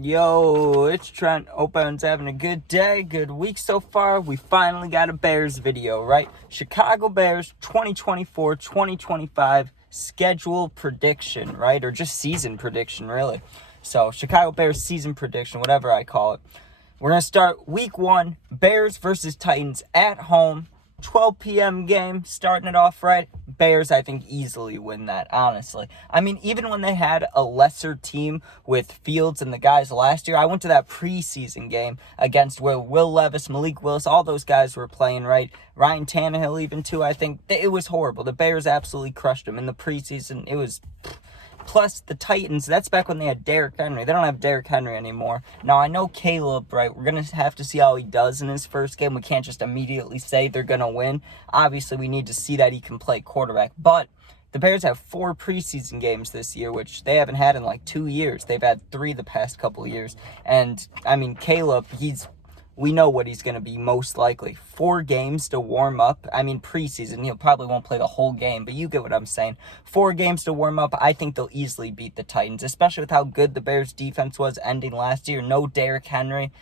Yo, it's Trent. Hope everyone's having a good day, good week so far. We finally got a Bears video, right? Chicago Bears 2024-2025 schedule prediction, right? Or just season prediction, really. So, Chicago Bears season prediction, whatever I call it. We're going to start week 1, Bears versus Titans at home. 12 p.m. game, starting it off right. Bears, I think, easily win that, honestly. I mean, even when they had a lesser team with Fields and the guys last year, I went to that preseason game against where Will Levis, Malik Willis, all those guys were playing, right? Ryan Tannehill even, too, I think. It was horrible. The Bears absolutely crushed them in the preseason. It was... Plus, the Titans, that's back when they had Derrick Henry. They don't have Derrick Henry anymore. Now, I know Caleb, right, we're going to have to see how he does in his first game. We can't just immediately say they're going to win. Obviously, we need to see that he can play quarterback. But the Bears have 4 preseason games this year, which they haven't had in like 2 years. They've had 3 the past couple of years. And, I mean, Caleb, we know what he's going to be most likely. 4 games to warm up. I mean, preseason, he'll probably won't play the whole game, but you get what I'm saying. 4 games to warm up. I think they'll easily beat the Titans, especially with how good the Bears defense was ending last year. No Derrick Henry.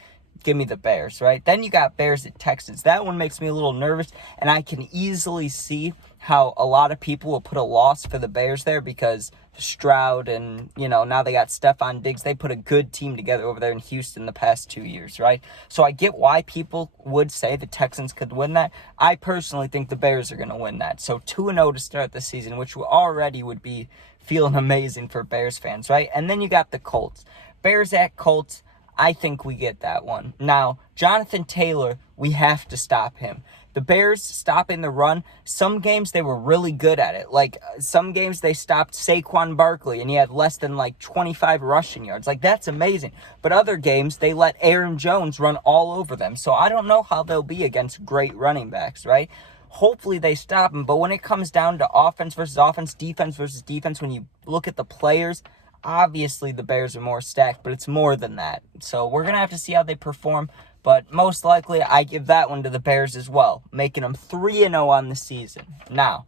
Give me the Bears, right? Then you got Bears at Texans. That one makes me a little nervous, and I can easily see how a lot of people will put a loss for the Bears there because Stroud and, now they got Stephon Diggs. They put a good team together over there in Houston the past 2 years, right? So I get why people would say the Texans could win that. I personally think the Bears are going to win that. So 2-0 to start the season, which already would be feeling amazing for Bears fans, right? And then you got the Colts. Bears at Colts. I think we get that one. Now, Jonathan Taylor, we have to stop him. The Bears stopping the run, some games they were really good at it. Like, some games they stopped Saquon Barkley and he had less than 25 rushing yards. Like, that's amazing. But other games, they let Aaron Jones run all over them. So I don't know how they'll be against great running backs, right? Hopefully they stop him. But when it comes down to offense versus offense, defense versus defense, when you look at the players, obviously the Bears are more stacked, but it's more than that. So we're going to have to see how they perform. But most likely, I give that one to the Bears as well, making them 3-0 on the season. Now,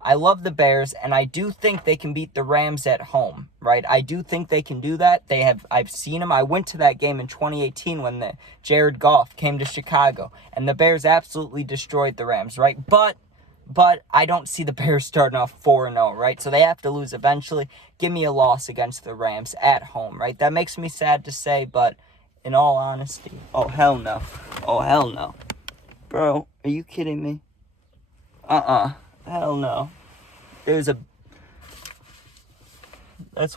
I love the Bears, and I do think they can beat the Rams at home, right? I do think they can do that. I've seen them. I went to that game in 2018 when Jared Goff came to Chicago, and the Bears absolutely destroyed the Rams, right? But I don't see the Bears starting off 4-0, right? So they have to lose eventually. Give me a loss against the Rams at home, right? That makes me sad to say, but in all honesty, oh, hell no. Oh, hell no. Bro, are you kidding me? Hell no. That's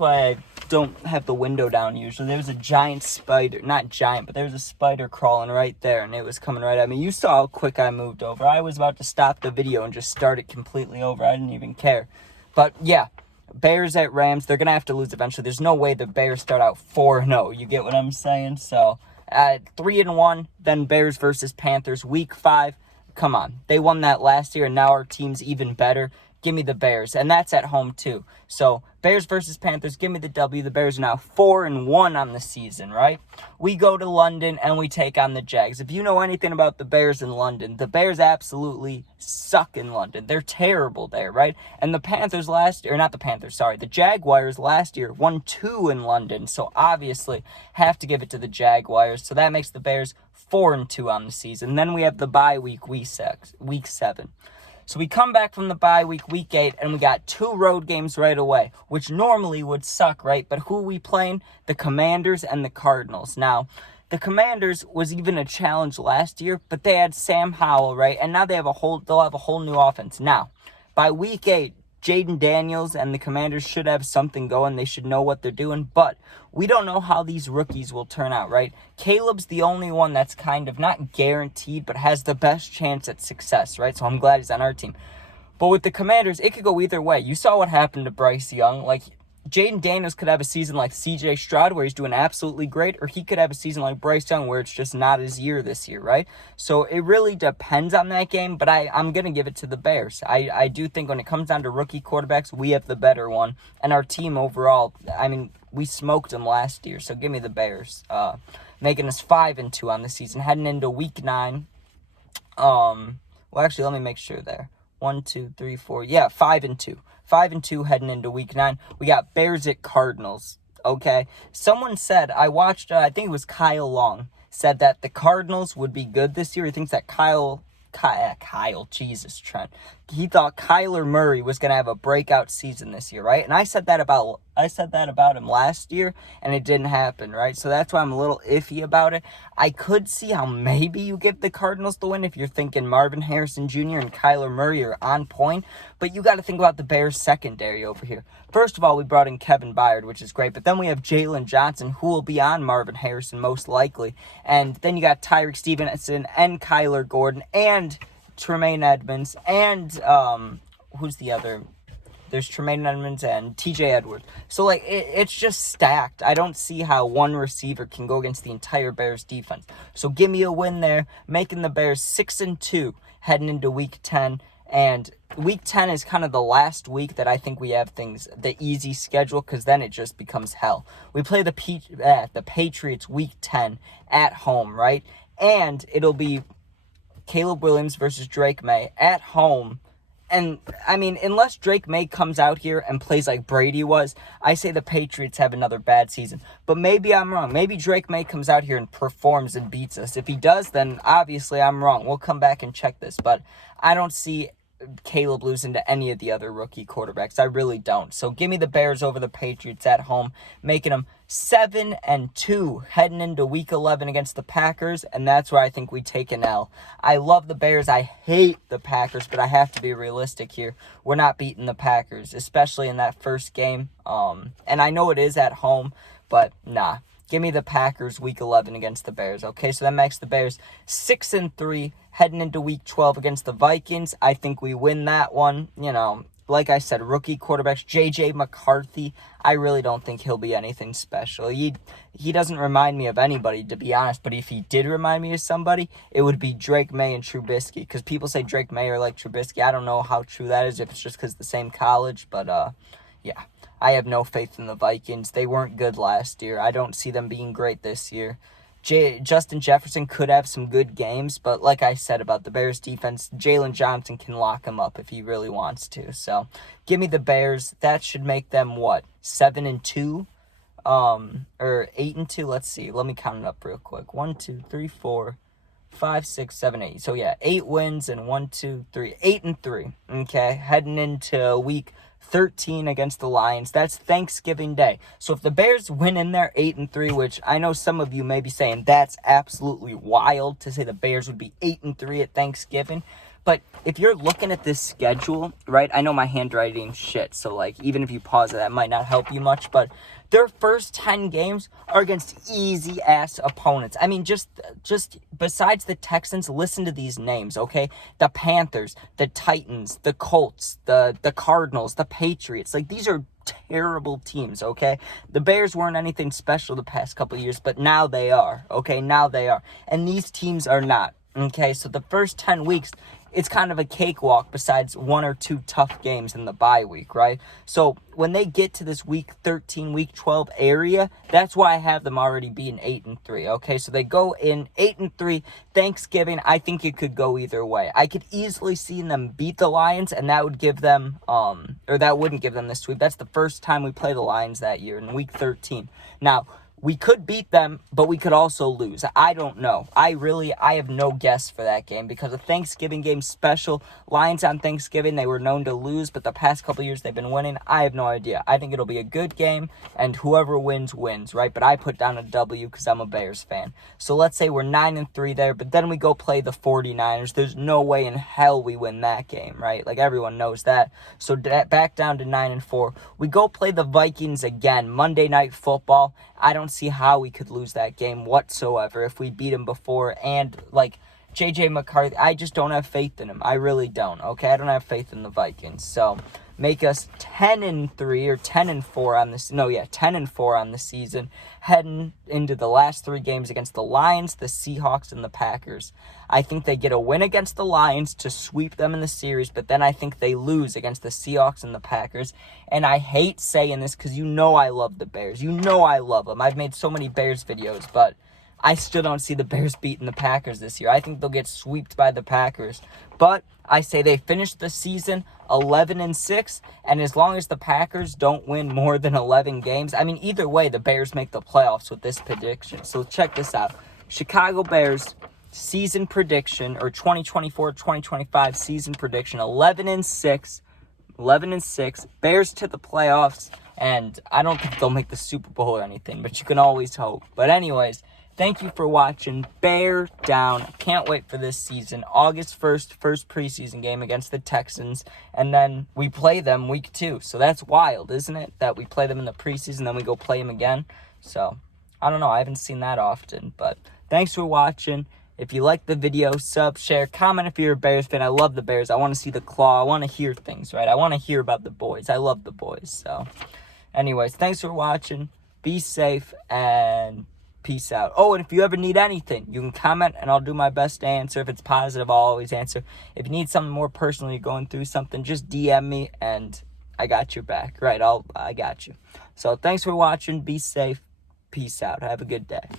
why I don't have the window down usually. There was a giant spider, not giant, but there was a spider crawling right there, and it was coming right at me. You saw how quick I moved over. I was about to stop the video and just start it completely over. I didn't even care. But yeah, Bears at Rams, they're going to have to lose eventually. There's no way the Bears start out 4-0. You get what I'm saying? So, 3-1, then Bears versus Panthers, week 5. Come on. They won that last year, and now our team's even better. Give me the Bears, and that's at home too. So, Bears versus Panthers, give me the W. The Bears are now 4-1 on the season, right? We go to London, and we take on the Jags. If you know anything about the Bears in London, the Bears absolutely suck in London. They're terrible there, right? And the Panthers the Jaguars last year won 2 in London. So, obviously, have to give it to the Jaguars. So, that makes the Bears 4-2 on the season. Then we have the bye week 7. So we come back from the bye week 8, and we got 2 road games right away, which normally would suck, right? But who are we playing? The Commanders and the Cardinals. Now, the Commanders was even a challenge last year, but they had Sam Howell, right? And now they'll have a whole new offense. Now, by week 8, Jaden Daniels and the Commanders should have something going. They should know what they're doing, but we don't know how these rookies will turn out, right? Caleb's the only one that's kind of not guaranteed, but has the best chance at success, right? So I'm glad he's on our team. But with the Commanders, it could go either way. You saw what happened to Bryce Young. Like, Jaden Daniels could have a season like C.J. Stroud where he's doing absolutely great, or he could have a season like Bryce Young where it's just not his year this year, right? So it really depends on that game, but I'm going to give it to the Bears. I do think when it comes down to rookie quarterbacks, we have the better one, and our team overall, I mean, we smoked them last year, so give me the Bears, making us 5-2 on the season, heading into week 9. Well, actually, let me make sure there. 1, 2, 3, 4. Yeah, 5-2. 5-2 heading into week 9. We got Bears at Cardinals. okay? Someone said, I watched, I think it was Kyle Long, said that the Cardinals would be good this year. He thinks that Jesus, Trent. He thought Kyler Murray was going to have a breakout season this year, right? And I said that about him last year, and it didn't happen, right? So that's why I'm a little iffy about it. I could see how maybe you give the Cardinals the win if you're thinking Marvin Harrison Jr. and Kyler Murray are on point, but you got to think about the Bears secondary over here. First of all, we brought in Kevin Byard, which is great, but then we have Jalen Johnson, who will be on Marvin Harrison most likely, and then you got Tyreek Stevenson and Kyler Gordon and Tremaine Edmonds and who's the other? There's Tremaine Edmonds and TJ Edwards. So, like, it's just stacked. I don't see how one receiver can go against the entire Bears defense. So, give me a win there, making the Bears 6-2 heading into Week 10. And Week 10 is kind of the last week that I think we have the easy schedule, because then it just becomes hell. We play the Patriots Week 10 at home, right? And it'll be Caleb Williams versus Drake May at home. And, I mean, unless Drake May comes out here and plays like Brady was, I say the Patriots have another bad season. But maybe I'm wrong. Maybe Drake May comes out here and performs and beats us. If he does, then obviously I'm wrong. We'll come back and check this. But I don't see Caleb losing to any of the other rookie quarterbacks. I really don't. So give me the Bears over the Patriots at home, making them 7-2 heading into Week 11 against the Packers, and that's where I think we take an L. I love the Bears. I hate the Packers, but I have to be realistic here. We're not beating the Packers, especially in that first game. And I know it is at home, but nah. Give me the Packers Week 11 against the Bears. Okay, so that makes the Bears 6-3 heading into Week 12 against the Vikings. I think we win that one. You know, like I said, rookie quarterbacks, J.J. McCarthy, I really don't think he'll be anything special. He doesn't remind me of anybody, to be honest, but if he did remind me of somebody, it would be Drake May and Trubisky, because people say Drake May are like Trubisky. I don't know how true that is, if it's just because the same college, but yeah. I have no faith in the Vikings. They weren't good last year. I don't see them being great this year. Justin Jefferson could have some good games, but like I said about the Bears defense, Jalen Johnson can lock him up if he really wants to. So give me the Bears. That should make them, what, 7-2? Or 8-2? Let's see. Let me count it up real quick. 1, 2, 3, 4, 5, 6, 7, 8. So yeah, 8 wins and 1, 2, 3. 8-3. Okay, heading into Week 13 against the Lions. That's Thanksgiving Day. So if the Bears win in there 8-3, which I know some of you may be saying that's absolutely wild to say the Bears would be 8-3 at Thanksgiving. But if you're looking at this schedule, right, I know my handwriting's shit, so, like, even if you pause it, that might not help you much, but their first 10 games are against easy-ass opponents. I mean, just besides the Texans, listen to these names, okay? The Panthers, the Titans, the Colts, the Cardinals, the Patriots. Like, these are terrible teams, okay? The Bears weren't anything special the past couple of years, but now they are, okay? Now they are. And these teams are not, okay? So the first 10 weeks, it's kind of a cakewalk besides 1 or 2 tough games in the bye week, right? So when they get to this Week 13, Week 12 area, that's why I have them already being 8-3, okay? So they go in 8-3. Thanksgiving, I think it could go either way. I could easily see them beat the Lions, and that would give them, or that wouldn't give them the sweep. That's the first time we play the Lions that year in Week 13. Now, we could beat them, but we could also lose. I don't know. I have no guess for that game because a Thanksgiving game special. Lions on Thanksgiving, they were known to lose, but the past couple years they've been winning. I have no idea. I think it'll be a good game, and whoever wins, wins, right? But I put down a W because I'm a Bears fan. So let's say we're 9-3 there, but then we go play the 49ers. There's no way in hell we win that game, right? Like, everyone knows that. So back down to 9-4. We go play the Vikings again, Monday Night Football. I don't see how we could lose that game whatsoever if we beat him before. And, like, J.J. McCarthy, I just don't have faith in him. I really don't, okay? I don't have faith in the Vikings. So make us 10-3 or 10-4 on this. No, yeah, 10-4 on the season, heading into the last 3 games against the Lions, the Seahawks, and the Packers. I think they get a win against the Lions to sweep them in the series, but then I think they lose against the Seahawks and the Packers. And I hate saying this because you know I love the Bears. You know I love them. I've made so many Bears videos, but I still don't see the Bears beating the Packers this year. I think they'll get swept by the Packers. But I say they finish the season 11-6, and as long as the Packers don't win more than 11 games, I mean, either way, the Bears make the playoffs with this prediction. So check this out. Chicago Bears season prediction, or 2024-2025 season prediction, 11-6. 11-6, Bears to the playoffs, and I don't think they'll make the Super Bowl or anything, but you can always hope. But anyways, thank you for watching. Bear down. Can't wait for this season. August 1st, first preseason game against the Texans, and then we play them week 2. So that's wild, isn't it? That we play them in the preseason, then we go play them again. So I don't know. I haven't seen that often, but thanks for watching. If you like the video, sub, share, comment if you're a Bears fan. I love the Bears. I want to see the claw. I want to hear things, right? I want to hear about the boys. I love the boys. So, anyways, thanks for watching. Be safe and peace out. Oh, and if you ever need anything, you can comment and I'll do my best to answer. If it's positive, I'll always answer. If you need something more personal, you're going through something, just DM me and I got your back. Right, I got you. So, thanks for watching. Be safe. Peace out. Have a good day.